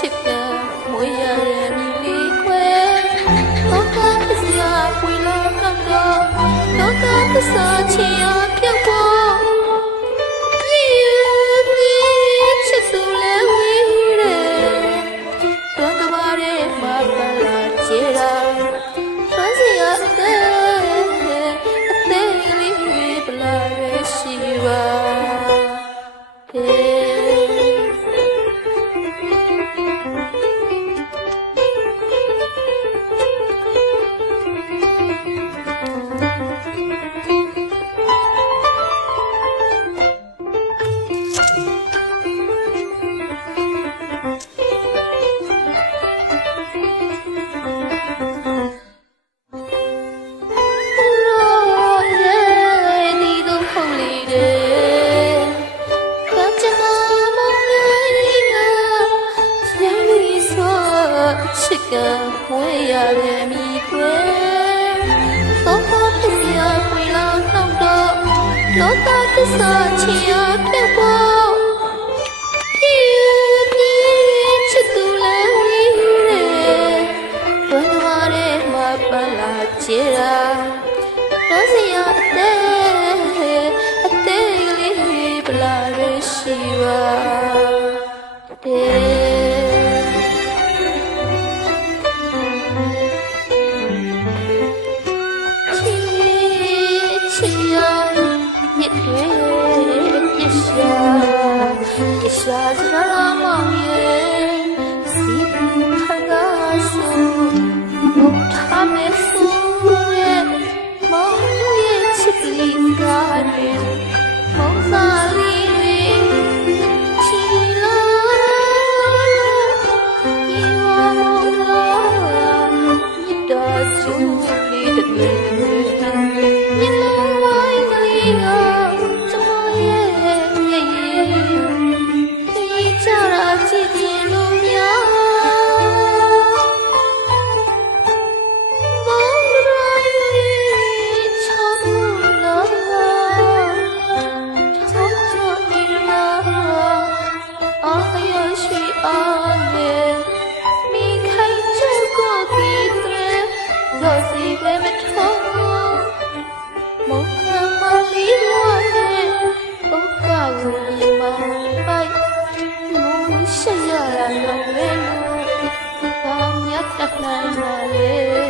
chicken မွေးရတဲ့မိလေးခွဲလောကသစ္စာပွေလာတော့လောကသစ္စာချင်ရပြုတ်ဖို့ချစ်သူလဲဝေးတယ်တွန်းကပါရဲ့မပလာချေတာဖန်စီရအသေးလေးပလာရရှိပါchicken ဝေးရတဲ့မိခွေတော့ပစ္စည်းပွေလာတော့လောကသစ္စာချင်ရပြုတ်ဖို့ချစ်သူလဲဝေးတယ်ဘယ်မှာလဲမပလာချေတာတော့စရာအသေးလေးပလာရရှိပါရှာစရာမောင်ရဲ့စီပူခါဆူဘုထားမဲ့ဆူရဲ့မောင်ရဲ့ချစ်ကလေးကားရဲ့မောင်စာလေးတွေချီလာဒီဝါမောင်လာမြတ်တော်ချူလေးတဲ့မြင်လာဝိုင်းကလေးကHãy subscribe cho kênh Ghiền Mì Gõ để không bỏ lỡ